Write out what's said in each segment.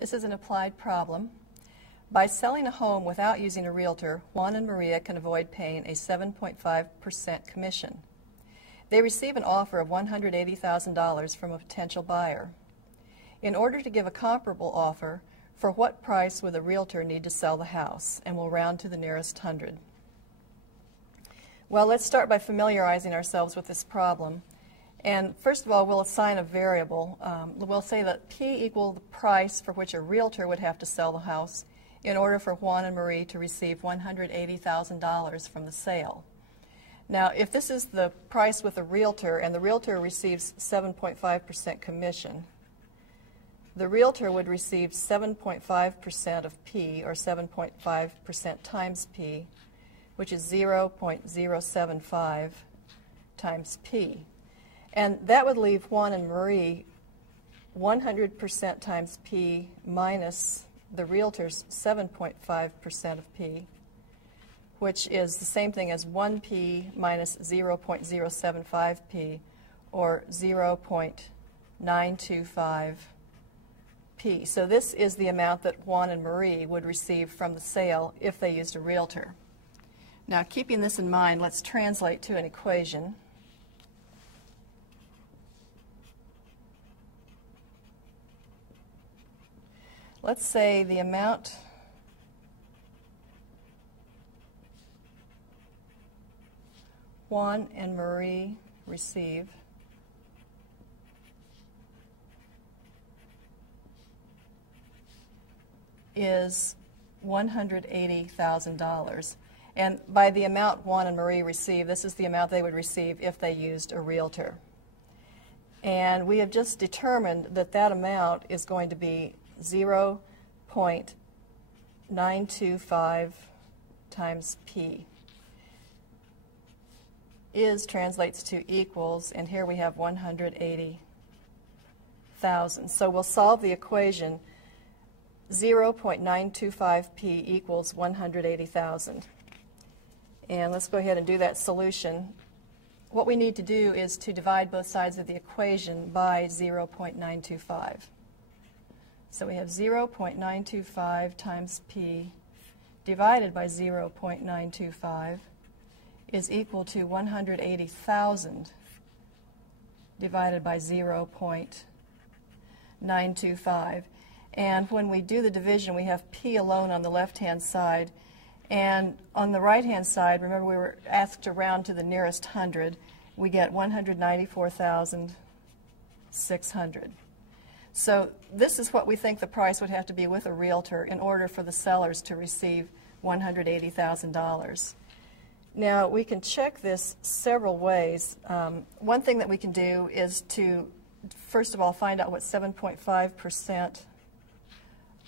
This is an applied problem. By selling a home without using a realtor, Juan and Maria can avoid paying a 7.5% commission. They receive an offer of $180,000 from a potential buyer. In order to give a comparable offer, for what price would a realtor need to sell the house? And we'll round to the nearest hundred. Well, let's start by familiarizing ourselves with this problem. And first of all, we'll assign a variable. We'll say that P equals the price for which a realtor would have to sell the house in order for Juan and Marie to receive $180,000 from the sale. Now, if this is the price with a realtor and the realtor receives 7.5% commission, the realtor would receive 7.5% of P, or 7.5% times P, which is 0.075 times P. And that would leave Juan and Marie 100% times P minus the realtor's 7.5% of P, which is the same thing as 1P minus 0.075P, or 0.925P. So this is the amount that Juan and Marie would receive from the sale if they used a realtor. Now, keeping this in mind, let's translate to an equation. Let's say the amount Juan and Marie receive is $180,000. And by the amount Juan and Marie receive, this is the amount they would receive if they used a realtor. And we have just determined that that amount is going to be 0.925 times P. Is translates to equals, and here we have 180,000. So we'll solve the equation 0.925P equals 180,000. And let's go ahead and do that solution. What we need to do is to divide both sides of the equation by 0.925. So we have 0.925 times P divided by 0.925 is equal to 180,000 divided by 0.925. And when we do the division, we have P alone on the left-hand side. And on the right-hand side, remember we were asked to round to the nearest hundred, we get 194,600. So this is what we think the price would have to be with a realtor in order for the sellers to receive $180,000. Now, we can check this several ways. One thing that we can do is to, first of all, find out what 7.5%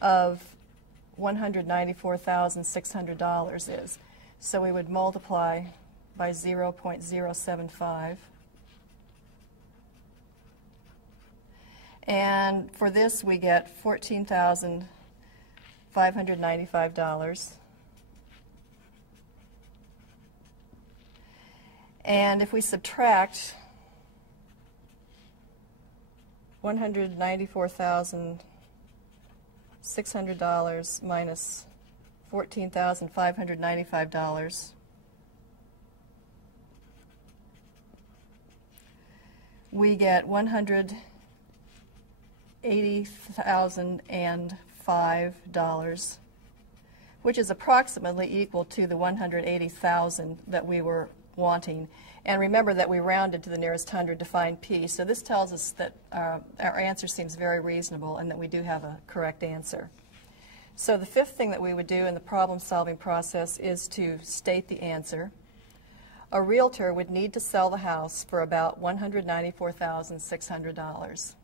of $194,600 is. So we would multiply by 0.075. And for this, we get $14,595. And if we subtract $194,600 minus $14,595, we get $180,005, which is approximately equal to the $180,000 that we were wanting. And remember that we rounded to the nearest hundred to find P, so this tells us that our answer seems very reasonable and that we do have a correct answer. So the fifth thing that we would do in the problem-solving process is to state the answer. A realtor would need to sell the house for about $194,600.